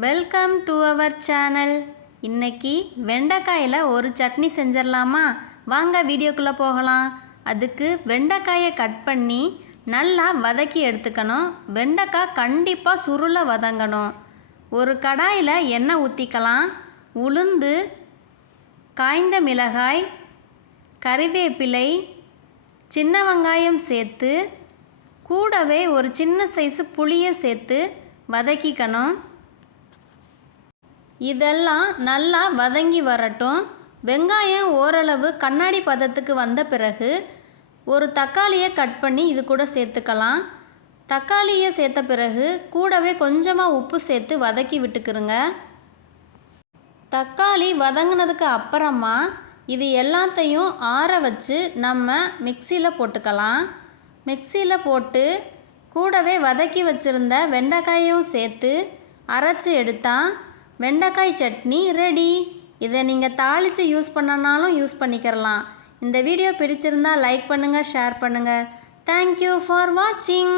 Welcome to our channel இன்னைக்கு வெண்டைக்காயில் ஒரு சட்னி செஞ்சிடலாமா வாங்க வீடியோக்குள்ளே போகலாம். அதுக்கு வெண்டைக்காயை கட் பண்ணி நல்லா வதக்கி எடுத்துக்கணும். வெண்டைக்காய் கண்டிப்பாக சுருளை வதங்கணும். ஒரு கடாயில் எண்ணெய் ஊற்றிக்கலாம் உளுந்து காய்ந்த மிளகாய் கறிவேப்பிலை சின்ன வெங்காயம் சேர்த்து கூடவே ஒரு சின்ன சைஸு புளியை சேர்த்து வதக்கிக்கணும். இதெல்லாம் நல்லா வதங்கி வரட்டும். வெங்காயம் ஓரளவு கண்ணாடி பதத்துக்கு வந்த பிறகு ஒரு தக்காளியை கட் பண்ணி இது கூட சேர்த்துக்கலாம். தக்காளியை சேர்த்த பிறகு கூடவே கொஞ்சமாக உப்பு சேர்த்து வதக்கி விட்டுக்கிறங்க தக்காளி வதங்கினதுக்கு அப்புறமா இது எல்லாத்தையும் ஆற வச்சு நம்ம மிக்சியில் போட்டுக்கலாம். மிக்சியில் போட்டு கூடவே வதக்கி வச்சுருந்த வெண்டைக்காயும் சேர்த்து அரைச்சி எடுத்தால் வெண்டைக்காய் சட்னி ரெடி இதை நீங்கள் தாளித்து யூஸ் பண்ணனாலும் யூஸ் பண்ணிக்கிறலாம். இந்த வீடியோ பிடிச்சிருந்தா லைக் பண்ணுங்கள் ஷேர் பண்ணுங்கள் தேங்க்யூ ஃபார் வாட்சிங்